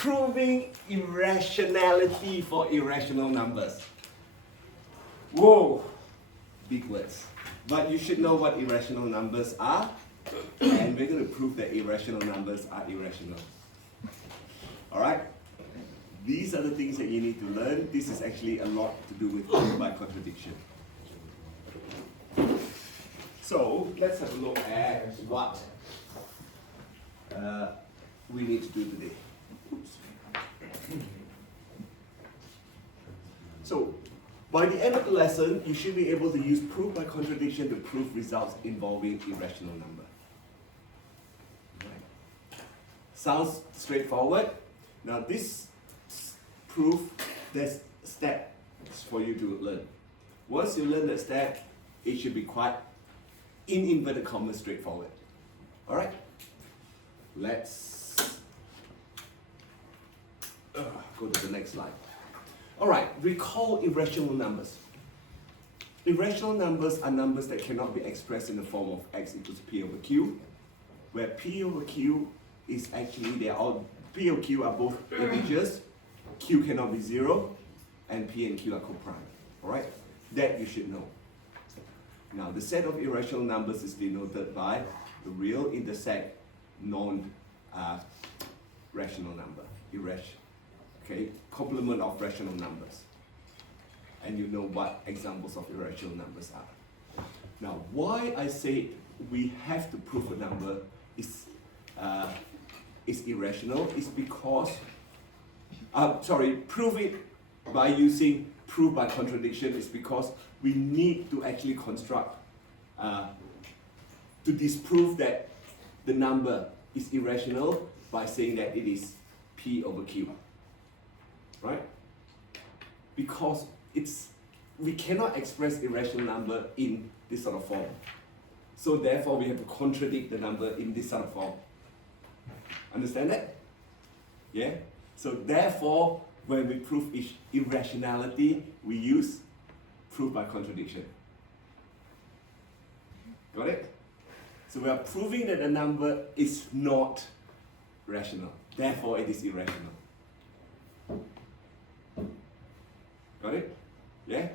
proving irrationality for irrational numbers. Whoa, big words. But you should know what irrational numbers are, and we're going to prove that irrational numbers are irrational. Alright? These are the things that you need to learn. This is actually a lot to do with proof by contradiction. So, let's have a look at what we need to do today. Oops. So, by the end of the lesson, you should be able to use proof by contradiction to prove results involving irrational number. Right. Sounds straightforward. Now this proof, there's steps for you to learn. Once you learn the step, it should be quite, in inverted commas, straightforward. Alright? Let's go to the next slide. Alright, recall irrational numbers. Irrational numbers are numbers that cannot be expressed in the form of x equals p over q, where p over q is actually, p over q are both integers, q cannot be 0, and p and q are co-prime. Alright, that you should know. Now, the set of irrational numbers is denoted by the real intersect non-rational number, okay, complement of rational numbers. And you know what examples of irrational numbers are. Now, why I say we have to prove a number is irrational is because, prove it by using proof by contradiction is because we need to actually construct, to disprove that the number is irrational by saying that it is p over q. Right? Because we cannot express irrational number in this sort of form. So therefore we have to contradict the number in this sort of form. Understand that? Yeah? So therefore, when we prove irrationality, we use proof by contradiction. Got it? So we are proving that the number is not rational. Therefore it is irrational. Got it? Yeah?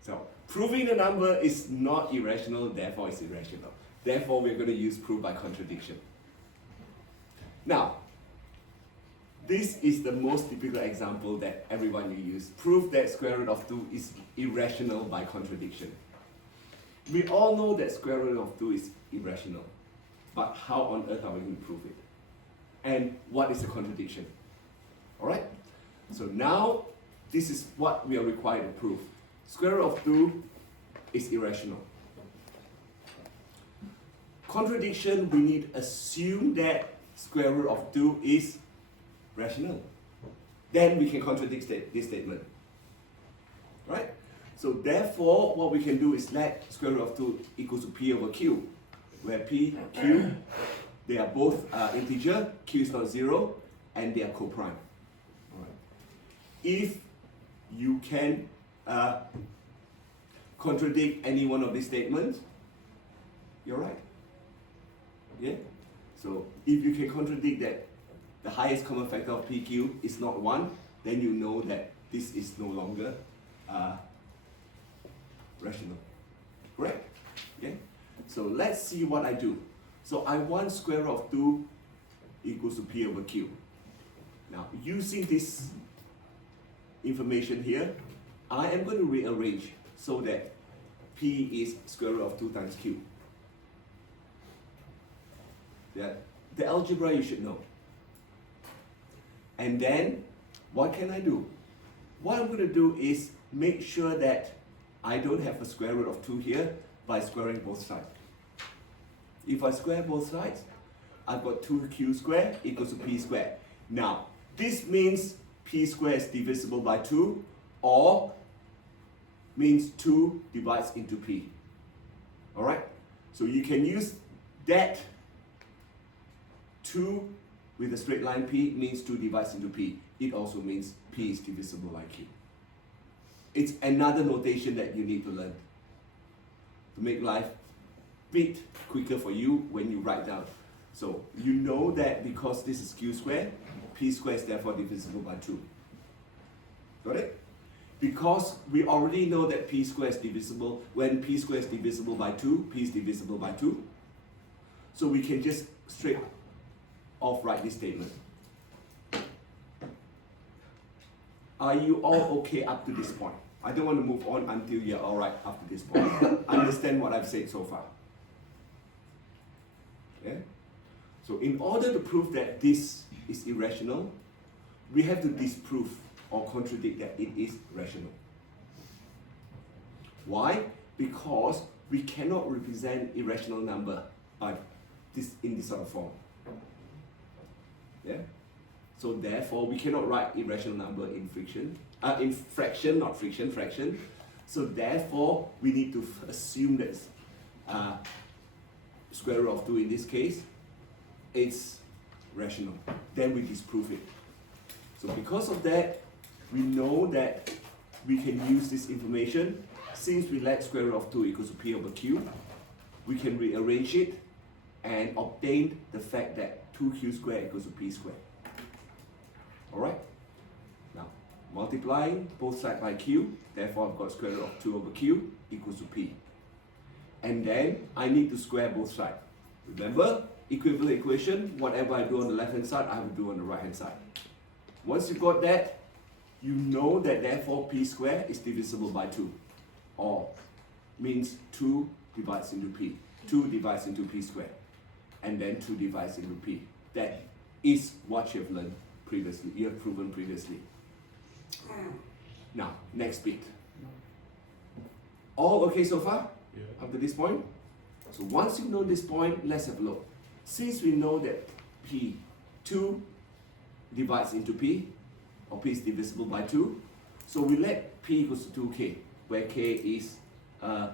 So, proving the number is not irrational, therefore it's irrational. Therefore, we're going to use proof by contradiction. Now, this is the most typical example that everyone you use. Prove that square root of 2 is irrational by contradiction. We all know that square root of 2 is irrational. But how on earth are we going to prove it? And what is the contradiction? Alright? So now, this is what we are required to prove. Square root of 2 is irrational. Contradiction, we need to assume that square root of 2 is rational. Then we can contradict this statement. Right? So therefore, what we can do is let square root of 2 equals to p over q, where p, q, they are both integer, q is not 0, and they are co-prime. Alright. If you can contradict any one of these statements, you're right. Yeah? So if you can contradict that the highest common factor of PQ is not 1, then you know that this is no longer rational. Correct? Yeah? So let's see what I do. So I want square root of 2 equals to p over q. Now, using this information here, I am going to rearrange so that p is square root of 2 times q. Yeah. The algebra you should know. And then, what can I do? What I'm going to do is make sure that I don't have a square root of 2 here by squaring both sides. If I square both sides, I've got 2q squared equals to p squared. Now, this means p squared is divisible by 2, or means 2 divides into p. Alright? So you can use that 2 with a straight line p means 2 divides into p. It also means p is divisible by q. It's another notation that you need to learn to make life a bit quicker for you when you write down. So you know that because this is q squared, p squared is therefore divisible by 2. Got it? Because we already know that p squared is divisible, when p squared is divisible by 2, p is divisible by 2. So we can just straight off write this statement. Are you all okay up to this point? I don't want to move on until you're all right up to this point. Understand what I've said so far. Yeah? So in order to prove that this is irrational, we have to disprove or contradict that it is rational. Why? Because we cannot represent irrational number in this sort of form. Yeah? So therefore, we cannot write irrational number in fraction, not friction, fraction. So therefore, we need to assume that square root of 2 in this case, it's rational. Then we disprove it. So because of that, we know that we can use this information. Since we let square root of 2 equals to p over q, we can rearrange it and obtain the fact that 2q squared equals to p squared. Alright? Now, multiplying both sides by q, therefore I've got square root of 2 over q equals to p. And then I need to square both sides. Remember, equivalent equation, whatever I do on the left hand side, I have to do on the right hand side. Once you got that, you know that therefore p squared is divisible by 2. Or means 2 divides into p. 2 divides into p squared. And then 2 divides into p. That is what you have learned previously. You have proven previously. Now, next bit. All okay so far? Yeah. Up to this point? So once you know this point, let's have a look. Since we know that p2 divides into p, or p is divisible by 2, so we let p equals to 2k, where k is an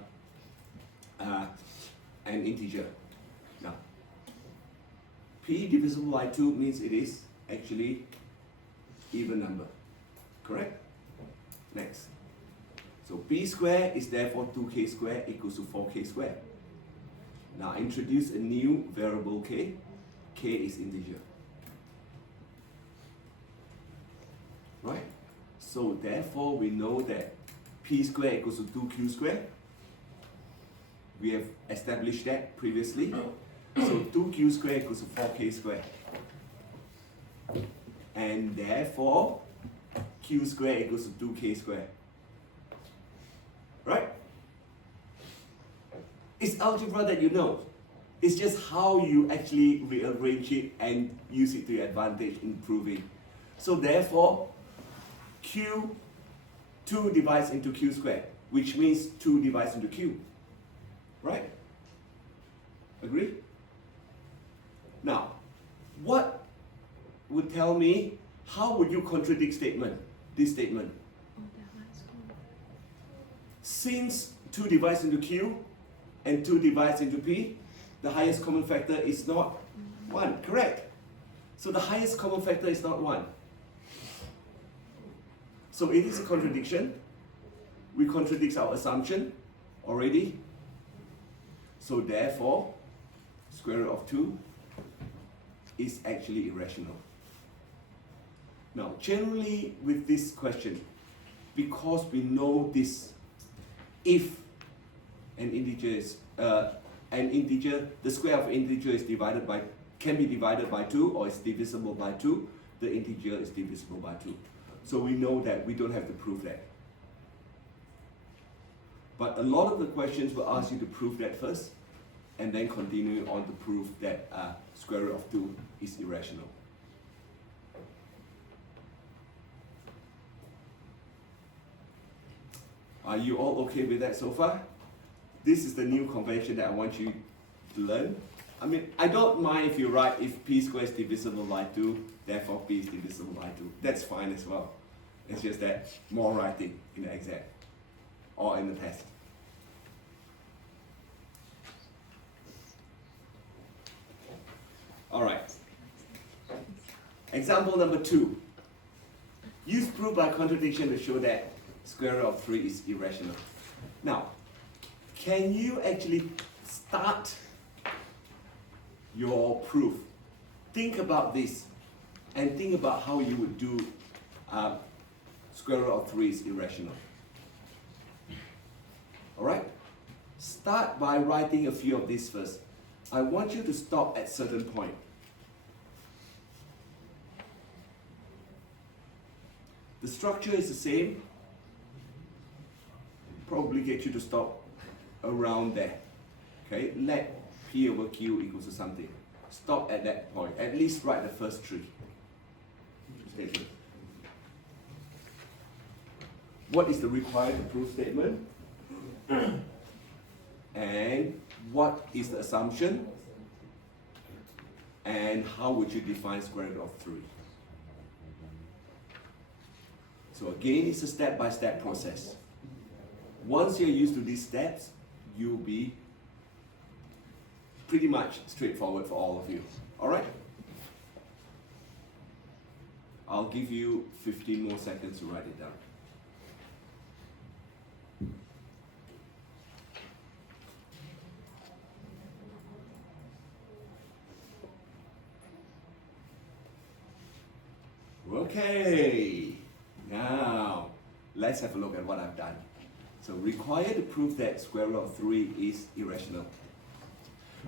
integer. Now, p divisible by 2 means it is actually even number, correct? Next. So p squared is therefore 2k squared equals to 4k squared. Now introduce a new variable k. K is integer. Right? So therefore we know that p squared equals to 2q squared. We have established that previously. So 2q squared equals to 4k squared. And therefore q squared equals to 2k squared. Right? It's algebra that you know. It's just how you actually rearrange it and use it to your advantage in proving. So therefore, q2 divides into q squared, which means 2 divides into q. Right? Agree? Now, what would tell me, how would you contradict this statement? Since 2 divides into q and 2 divides into p, the highest common factor is not 1, correct? So the highest common factor is not 1. So it is a contradiction. We contradict our assumption already. So therefore, square root of 2 is actually irrational. Now, generally with this question, because we know this, if an integer is the square of an integer is can be divided by 2 or is divisible by 2, the integer is divisible by 2. So we know that, we don't have to prove that. But a lot of the questions will ask you to prove that first, and then continue on to prove that square root of 2 is irrational. Are you all okay with that so far? This is the new convention that I want you to learn. I mean, I don't mind if you write if p squared is divisible by 2, therefore p is divisible by 2. That's fine as well. It's just that more writing in the exam or in the test. Alright. Example number 2. Use proof by contradiction to show that square root of 3 is irrational. Now, can you actually start your proof. Think about this and think about how you would do square root of 3 is irrational. Alright? Start by writing a few of these first. I want you to stop at certain point. The structure is the same. Probably get you to stop around there. Okay, let P over Q equals to something. Stop at that point. At least write the first three. Statement. What is the required proof statement? And what is the assumption? And how would you define square root of 3? So again, it's a step-by-step process. Once you're used to these steps, you'll be pretty much straightforward for all of you. Alright? I'll give you 15 more seconds to write it down. Okay, now let's have a look at what I've done. So required to prove that square root of 3 is irrational.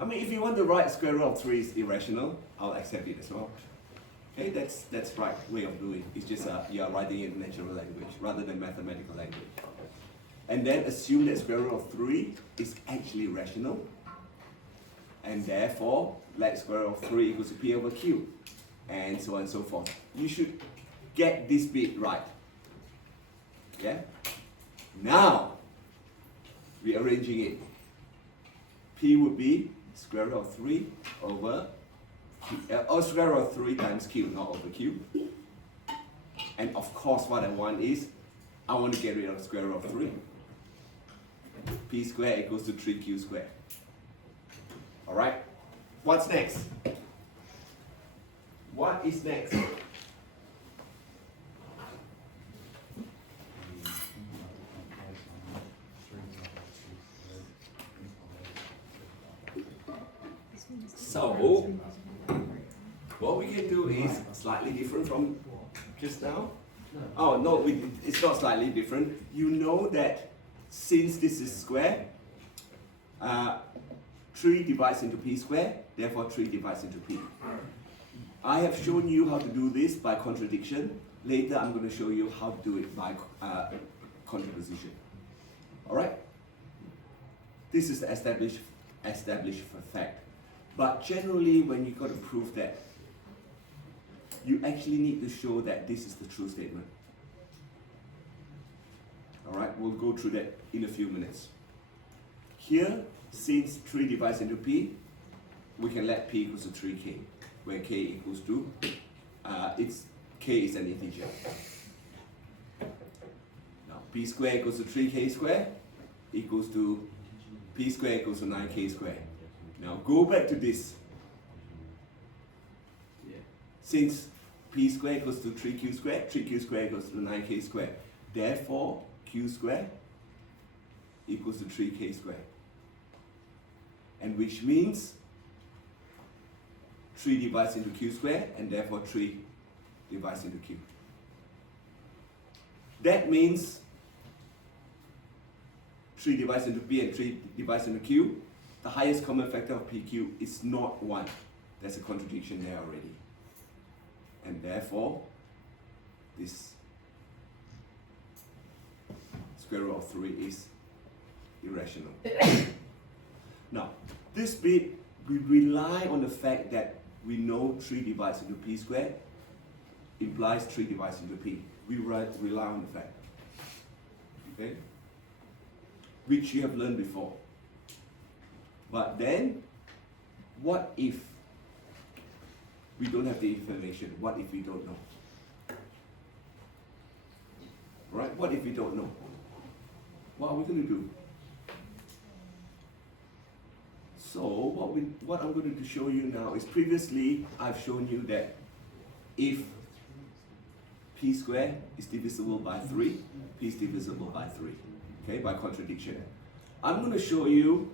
I mean, if you want to write square root of 3 is irrational, I'll accept it as well. Okay, that's right way of doing it. It's just you are writing it in natural language rather than mathematical language. And then assume that square root of 3 is actually rational. And therefore, let square root of 3 equals to P over Q. And so on and so forth. You should get this bit right. Yeah? Now, rearranging it. P would be square root of 3 over Q, or square root of 3 times Q, not over Q. And of course, what I want is, I want to get rid of square root of 3. P squared equals to 3Q squared. Alright? What's next? What is next? So, what we can do is slightly different from just now. Oh no, it's not slightly different. You know that since this is square, 3 divides into P squared, therefore 3 divides into P. I have shown you how to do this by contradiction. Later I'm going to show you how to do it by contraposition. Alright? This is established for fact. But generally when you got to prove that, you actually need to show that this is the true statement. Alright, we'll go through that in a few minutes. Here, since 3 divides into P, we can let P equals to 3K, where K equals to, K is an integer. Now, P squared equals to 3K squared equals to, P squared equals to 9K squared. Now go back to this. Since P squared equals to 3Q squared, 3Q squared equals to 9K squared. Therefore, Q squared equals to 3K squared. And which means 3 divides into Q squared, and therefore 3 divides into Q. That means 3 divides into P and 3 divides into Q. The highest common factor of PQ is not 1. There's a contradiction there already. And therefore, this square root of 3 is irrational. Now, this bit, we rely on the fact that we know 3 divides into P squared implies 3 divides into P. We rely on the fact. Okay? Which you have learned before. But then, what if we don't have the information? What if we don't know? Right? What if we don't know? What are we going to do? So, what I'm going to show you now is previously I've shown you that if P squared is divisible by 3, P is divisible by 3. Okay, by contradiction. I'm going to show you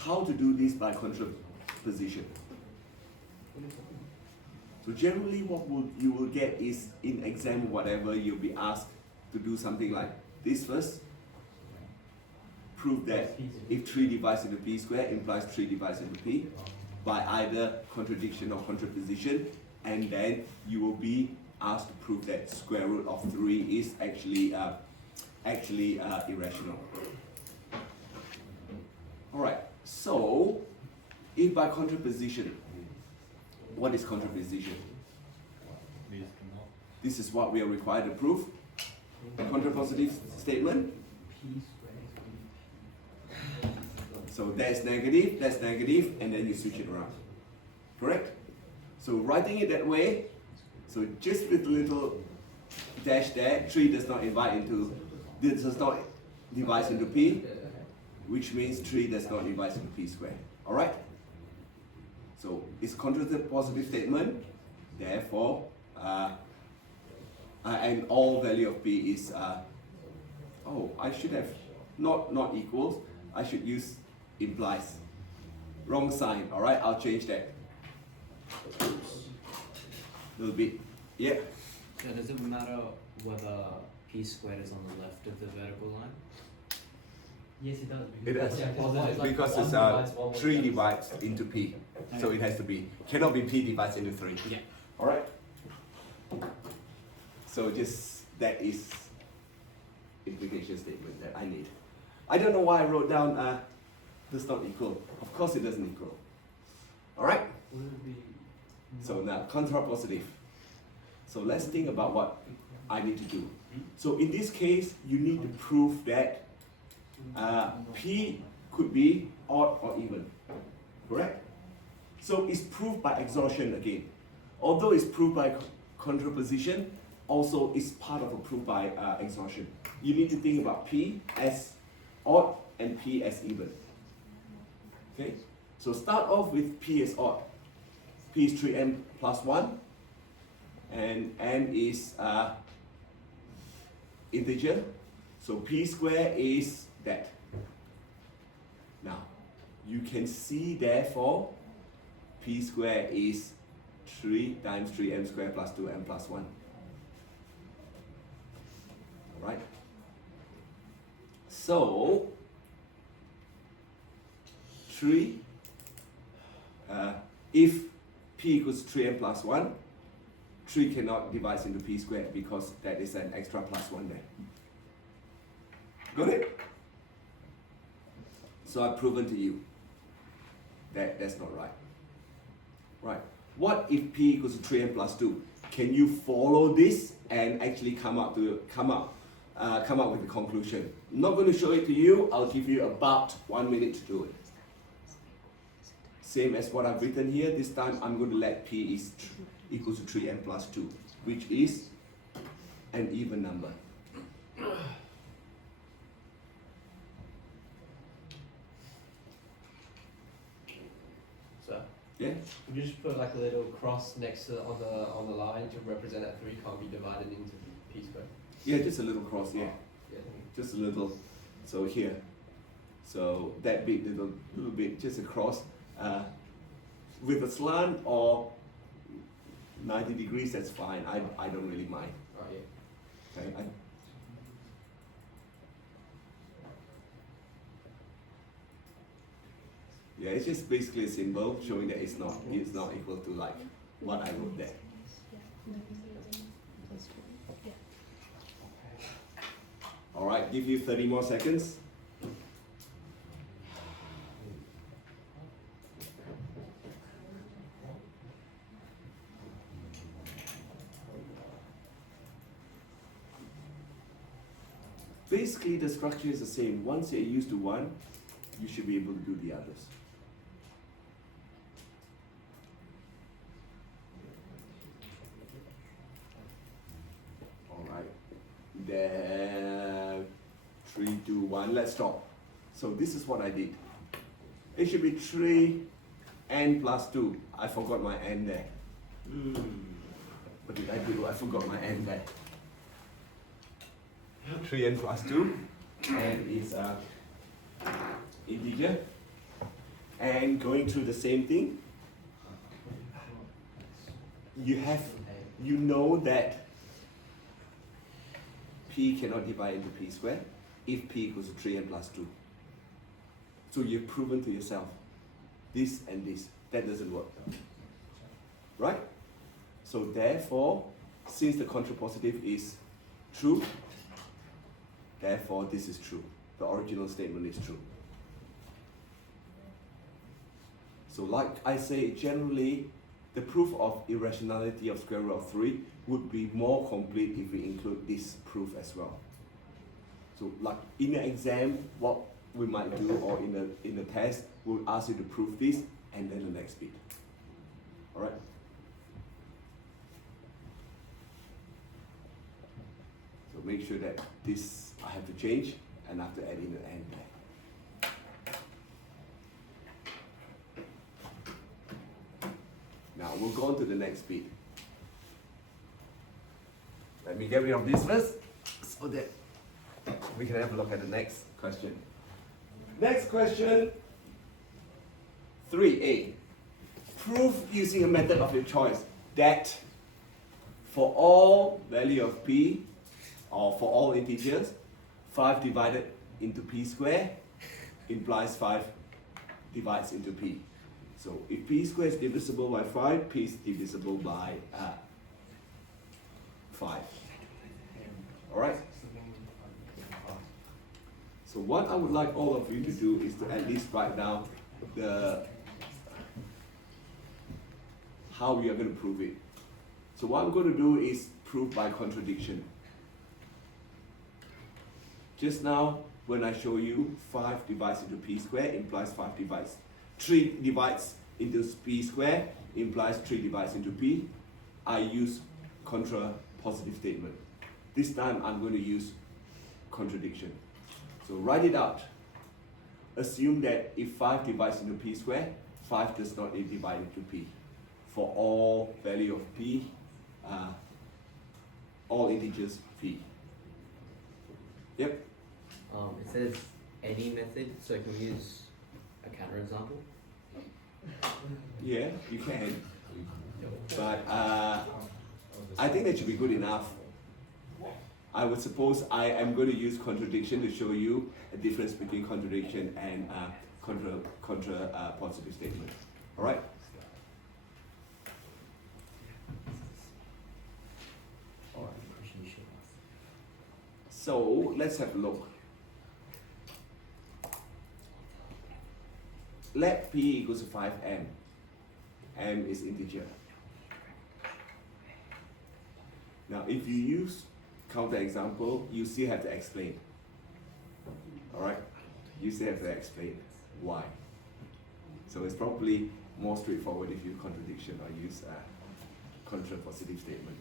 how to do this by contraposition. So generally what you will get is in exam whatever you'll be asked to do something like this first. Prove that if 3 divides into p squared implies 3 divides into p by either contradiction or contraposition, and then you will be asked to prove that square root of 3 is actually irrational. Alright, so if by contraposition, what is contraposition? This is what we are required to prove. A contrapositive statement. So that's negative, and then you switch it around. Correct? So writing it that way, so just with a little dash there, 3 does not divide into p, which means 3 does not divide into p squared. Alright? So it's contrapositive statement, therefore, and all value of p is, I should have not equals, I should use implies. Wrong sign, alright, I'll change that. A little bit, yeah. Yeah, does it matter whether p squared is on the left of the vertical line? Yes, it does. It does. Because it's 3 divides into p. So it has to be, cannot be p divides into 3. Yeah. Alright? So just, that is implication statement that I need. I don't know why I wrote down does not equal. Of course it doesn't equal. Alright? So now, contrapositive. So let's think about what I need to do. So in this case, you need to prove that p could be odd or even. Correct? So it's proved by exhaustion again. Although it's proved by contraposition, also it's part of a proof by exhaustion. You need to think about p as odd and p as even. Okay? So start off with p as odd. P is 3m plus 1, and m is integer. So p squared is that. Now, you can see therefore p squared is 3 times 3m squared plus 2m plus 1. Alright? So, 3, if p equals 3m plus 1, 3 cannot divide into p squared because that is an extra plus 1 there. Got it? So I've proven to you that that's not right. Right. What if p equals 3m plus 2? Can you follow this and actually come up with the conclusion? I'm not going to show it to you. I'll give you about 1 minute to do it. Same as what I've written here. This time I'm going to let p is equals to 3m plus 2, which is an even number. So, Yeah? would you just put like a little cross next to on the line to represent that 3 can't be divided into p squared? Yeah, just a little cross, yeah. Yeah. Just a little. So here. So that big little bit, just a cross. With a slant or 90 degrees, that's fine. I don't really mind. Oh yeah. Okay. Yeah, it's just basically a symbol showing that it's not equal to like what I wrote there. All right, give you 30 more seconds. Basically, the structure is the same. Once you're used to one, you should be able to do the others. All right. Then 3, 2, 1. Let's stop. So this is what I did. It should be 3n plus 2. I forgot my n there. What did I do? I forgot my n there. 3n plus 2, and is integer. And going through the same thing, you know that p cannot divide into p squared if p equals to 3n plus 2. So you've proven to yourself this and this. That doesn't work. Right? So therefore, since the contrapositive is true, therefore this is true. The original statement is true. So like I say, generally, the proof of irrationality of square root of 3 would be more complete if we include this proof as well. So like in the exam, what we might do, or in the test, we'll ask you to prove this and then the next bit. Alright? So make sure that this I have to change and I have to add in the end there. Now we'll go on to the next bit. Let me get rid of this first so that we can have a look at the next question. Next question, 3a. Prove using a method of your choice that for all value of p, or for all integers, 5 divided into p squared implies 5 divides into p. So if p squared is divisible by 5, p is divisible by 5. Alright? So what I would like all of you to do is to at least write down how we are going to prove it. So what I'm going to do is prove by contradiction. Just now, when I show you 5 divides into p squared implies 5 divides. 3 divides into p squared implies 3 divides into p. I use contra-positive statement. This time I'm going to use contradiction. So write it out. Assume that if 5 divides into p squared, 5 does not divide into p. For all value of p, all integers p. Yep. It says any method, so can we use a counterexample? Yeah, you can. But I think that should be good enough. I would suppose I am going to use contradiction to show you a difference between contradiction and positive statement. All right? So let's have a look. Let p equals to 5m. M is integer. Now if you use counterexample, you still have to explain. Alright? You still have to explain why. So it's probably more straightforward if you use contradiction or use a contra-positive statement.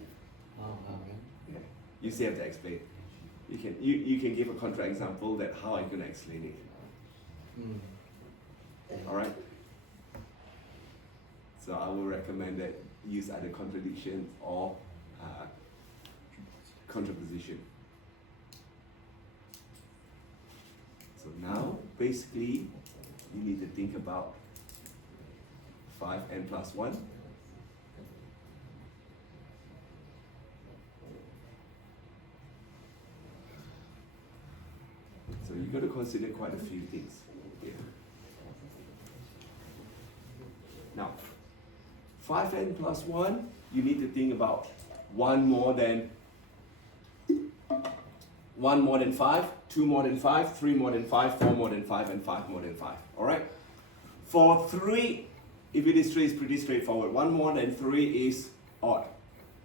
Yeah. You still have to explain. You can give a counterexample that how are you going to explain it. Alright? So I will recommend that use either contradiction or contraposition. So now, basically, you need to think about 5n plus 1. So you've got to consider quite a few things here. Now, 5n plus 1, you need to think about 1 more than 5, 2 more than 5, 3 more than 5, 4 more than 5, and 5 more than 5. Alright? For 3, if it is 3, it's pretty straightforward. 1 more than 3 is odd.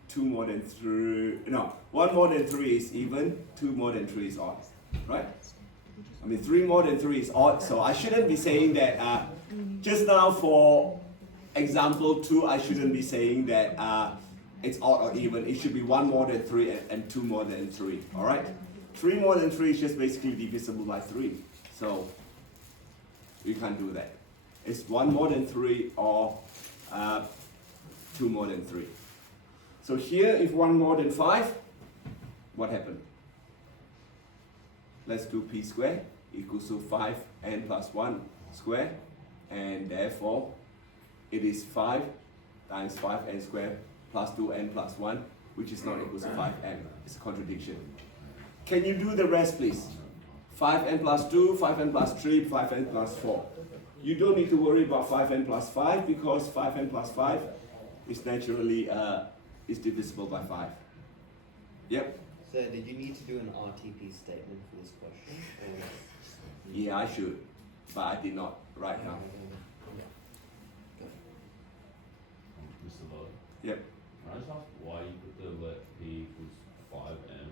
2 more than 3, no, 1 more than 3 is even, 2 more than 3 is odd. Right? I mean, 3 more than 3 is odd, so I shouldn't be saying that, just now for example 2, I shouldn't be saying that it's odd or even. It should be 1 more than 3 and 2 more than 3. Alright? 3 more than 3 is just basically divisible by 3. So you can't do that. It's 1 more than 3 or 2 more than 3. So here, if 1 more than 5, what happened? Let's do p squared equals to 5n plus 1 squared, and therefore it is 5 times 5n squared plus 2n plus 1, which is not equal to 5n. It's a contradiction. Can you do the rest, please? 5n plus 2, 5n plus 3, 5n plus 4. You don't need to worry about 5n plus 5 because 5n plus 5 is naturally is divisible by 5. Yep. So did you need to do an RTP statement for this question? Yeah, I should, but I did not right now. Mr. Lowe, Yep. can I just ask why you put the let p equals 5m?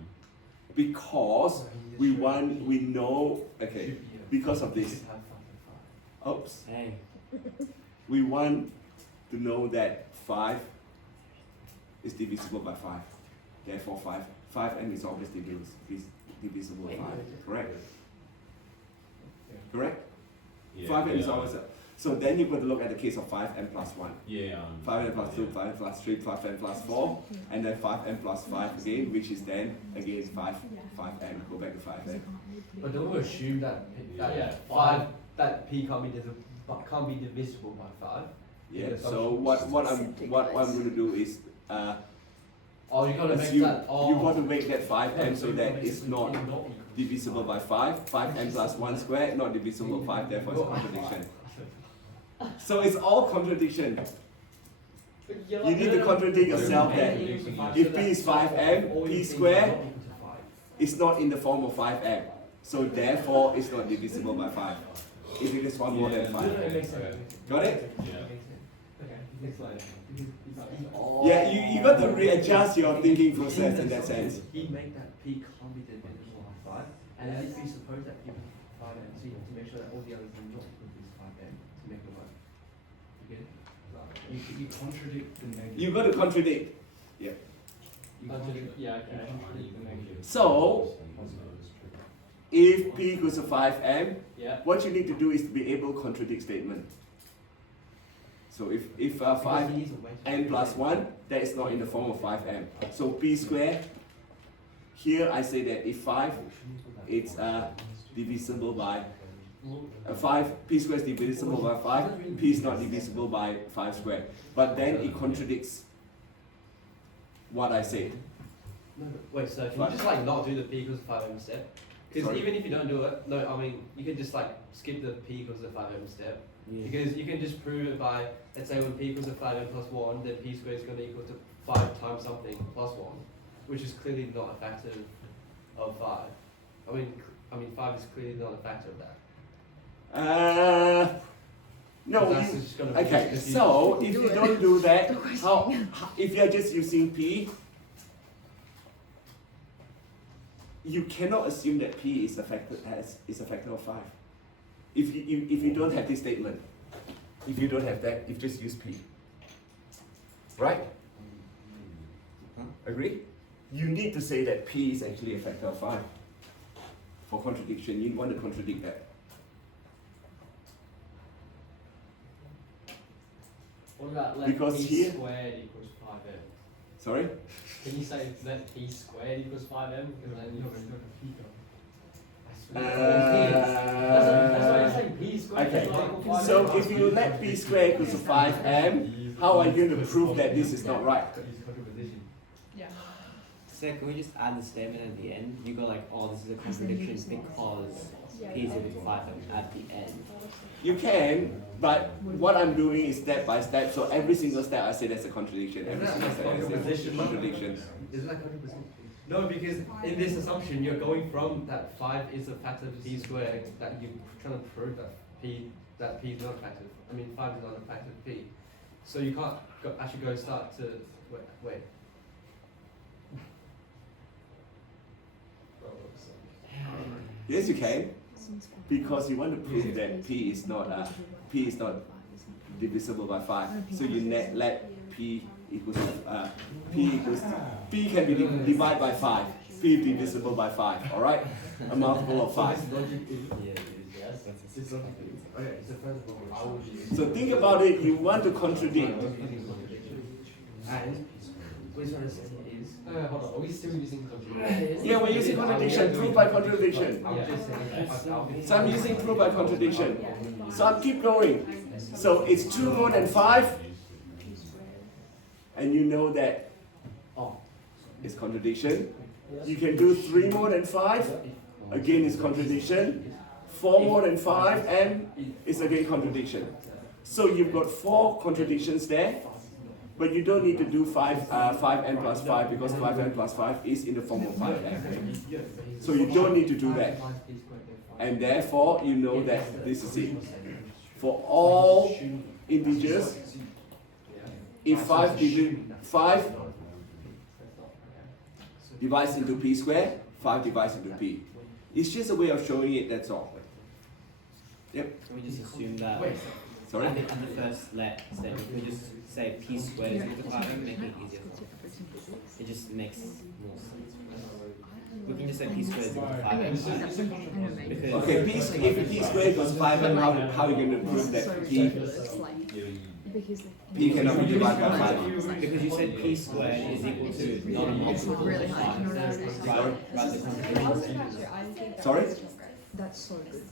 Because we know, okay, because of this. Oops. Hey. We want to know that 5 is divisible by 5. Therefore 5m is always divisible by 5. Correct? Correct? Yeah, 5m is yeah. always so then you've got to look at the case of 5m plus 1. Yeah. 5n plus 2, 5n plus 3, 5n plus 4, and then 5n plus 5 again, which is then again 5m. Go back to 5m. But don't we assume that Yeah. that p can't be divisible by 5? Yeah. Yeah, So what I'm going to do is Oh, you gotta make assume that. Oh. you got to make that 5m so that it's not divisible by 5. 5m plus 1 squared not divisible by 5. Therefore, it's a contradiction. So it's all contradiction. You need to contradict yourself that if p is 5m, p squared is not in the form of 5m. So therefore, it's not divisible by 5. If it is one more than 5. Got it? Yeah, you got to readjust your thinking process in that sense. He'd make that p can't be divisible by 5, and then if we suppose that p is 5m, so you have to make sure that all the others are not equal to this 5m to make it work. You get it? You contradict the negative. You got to contradict. You contradict, yeah, okay. Contradict the negative. So, if p equals to 5m, Yeah. what you need to do is to be able to contradict statement. So if 5n plus 1, that is not in the form of 5m. So p squared, here I say that if 5, it's divisible by 5, p squared is divisible by 5, p is not divisible by 5 squared. But then it contradicts what I said. No, wait, so can Fine. you just like not do the p equals 5m step? Because Sorry? even if you don't do it, no, I mean, you can just like skip the p equals the 5m step. Yeah. Because you can just prove it by, let's say when p equals to 5m plus 1, then p squared is going to equal to 5 times something plus 1, which is clearly not a factor of 5. I mean 5 is clearly not a factor of that. No, That's you, just gonna be okay, confusing. so if you don't do that, how if you're just using p, you cannot assume that p is a factor of 5. If you don't have this statement, if you don't have that, you just use p. Right? Agree? You need to say that p is actually a factor of 5. For contradiction, you want to contradict that. What about let Because p here- squared equals 5m? Sorry? Can you say let p squared equals 5m? Because then you that's why you're saying p squared Okay, is not equal to 5m. so if you let p squared equal to 5m, how are you going to prove that this is not right? Yeah. So can we just add the statement at the end? You go like, oh, this is a contradiction because p is equal to 5m at the end. You can, but what I'm doing is step by step, so every single step I say that's a contradiction, every single step I say that's a contradiction. Isn't that 100%? No, because in this assumption, you're going from that 5 is a factor of p squared, that you're trying to prove that p is not a factor. I mean, 5 is not a factor of p. So you can't actually go start to wait. Yes, you can, because you want to prove that p is not divisible by 5. So you let p equals p can be divided by 5. P is divisible by 5. All right, a multiple of 5. Okay, so first of all, how would you? So think about it. You want to contradict. And what he's trying to say is, hold on, are we still using contradiction? Yeah, we're using contradiction. Proof by contradiction. I'm just saying, So I'm using proof by contradiction. So I'll keep going. So it's 2 more than 5, and you know that it's contradiction. You can do 3 more than 5, again it's contradiction. 4 more than 5, and it's again contradiction. So you've got 4 contradictions there, but you don't need to do 5n plus 5 because 5n plus 5 is in the form of 5n. So you don't need to do that. And therefore, you know that this is it. For all integers, if 5 divides into p squared, 5 divides into p. It's just a way of showing it, that's all. Yep. Can we just assume that Sorry? at the first statement, we just say p squared is equal to 5m, make it easier. It just makes more sense. We can just say p squared is equal to 5m. Because Okay, if p squared equals 5m, how are you going to prove that p cannot be divided by 5? because you said p squared is equal to not a multiple of 5. Right the contradiction. Sorry? That's so good.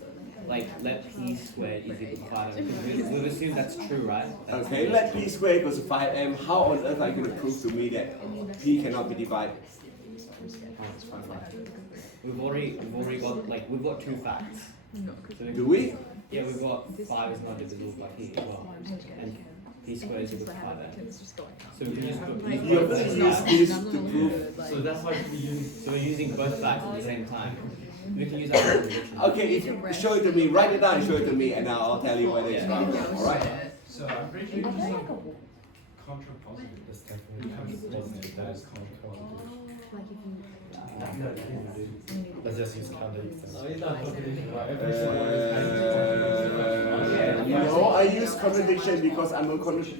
Like let p squared is equal to 5m. Because we've assumed that's true, right? That's Okay, let p squared equals to 5m. How on earth are you going to prove to me that p cannot be divided? We've already got we've got 2 facts. So Do we? Yeah, we've got 5 is not divisible by p as well, and p squared is equal to 5m. So we can just put p You're squared going to as use this to prove. So that's why we use. So we're using both facts at the same time. We can use that contradiction. Okay, if you show it to me, write it down and show it to me, and I'll tell you whether it's right. Alright? So I'm pretty sure it's like contrapositive. That's definitely positive. That is contrapositive. Let's just use No, I use contradiction because I'm going to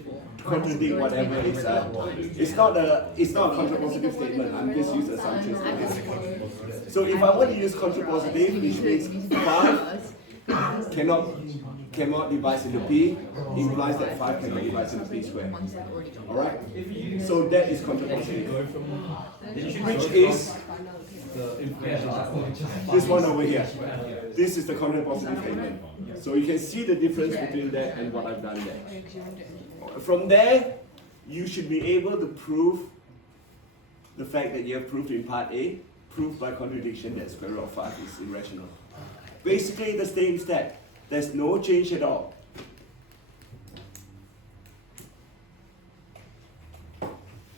contradict whatever it's it's not a contrapositive statement. I'm just using assumptions for this. So if I want to use contrapositive, which means 5 cannot divide into p, implies that 5 cannot divide into p squared. Alright? So that is contrapositive. Which is this one over here. This is the contrapositive statement. So you can see the difference between that and what I've done there. From there, you should be able to prove the fact that you have proved in part A, proved by contradiction that square root of 5 is irrational. Basically the same step. There's no change at all.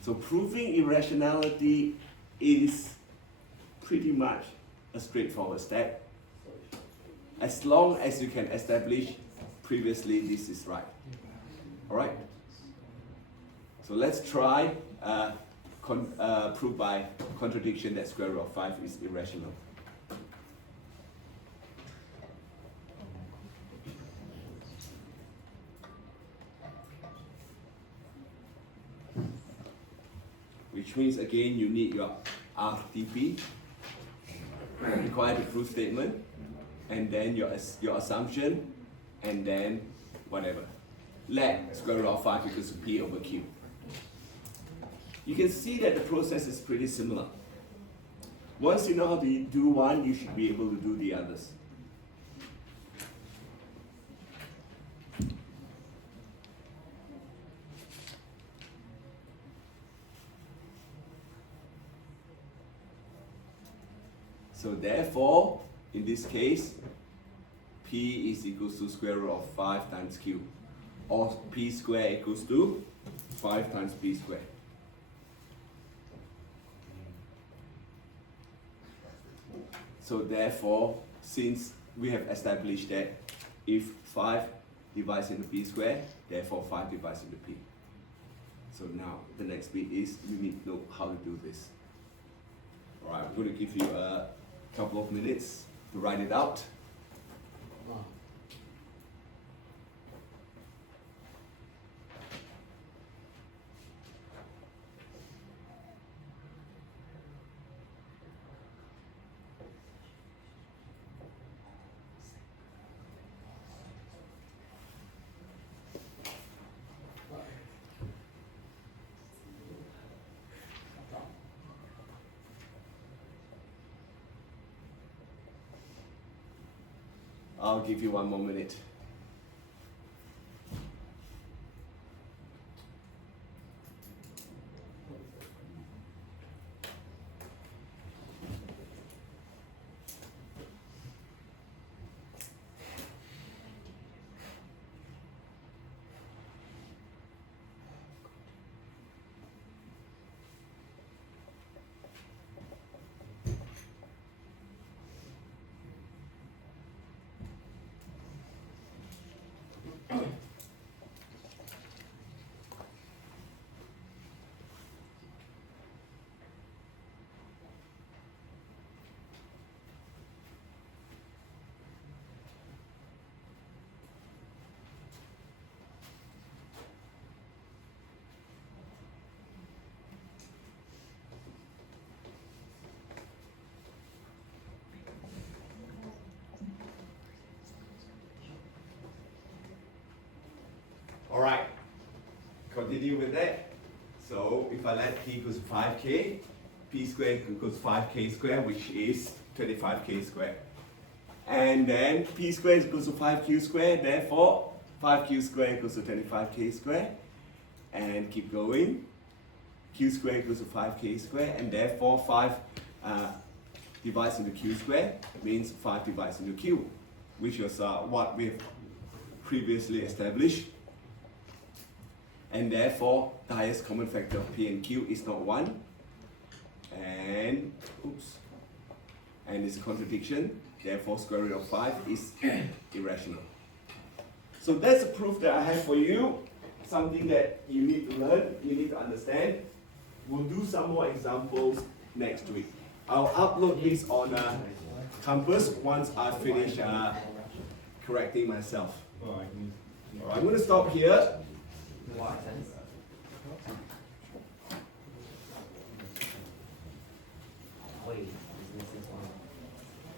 So proving irrationality is pretty much a straightforward step. As long as you can establish previously this is right. Alright? So let's try prove by contradiction that square root of 5 is irrational. Which means again you need your RTP, required to prove statement, and then your assumption, and then whatever. Let square root of 5 equals to p over q. You can see that the process is pretty similar. Once you know how to do one, you should be able to do the others. So therefore, in this case, p is equals to square root of 5 times q, or p squared equals to 5 times p squared. So therefore, since we have established that if 5 divides into p squared, therefore 5 divides into p. So now the next bit is you need to know how to do this. Alright, I'm going to give you a couple of minutes to write it out. I'll give you one more minute. continue with that. So if I let p equals 5k, p squared equals 5k squared, which is 25k squared. And then p squared equals to 5q squared, therefore 5q squared equals to 25k squared. And keep going. Q squared equals to 5k squared, and therefore 5 divides into q squared, means 5 divides into q, which was what we've previously established. And therefore, the highest common factor of p and q is not 1. And, and it's a contradiction. Therefore, square root of 5 is irrational. So that's a proof that I have for you. Something that you need to learn, you need to understand. We'll do some more examples next week. I'll upload this on Campus once I finish correcting myself. Alright, I'm going to stop here.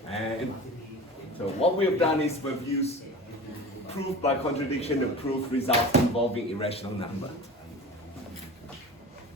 And so what we've done is we've used proof by contradiction to prove results involving irrational number.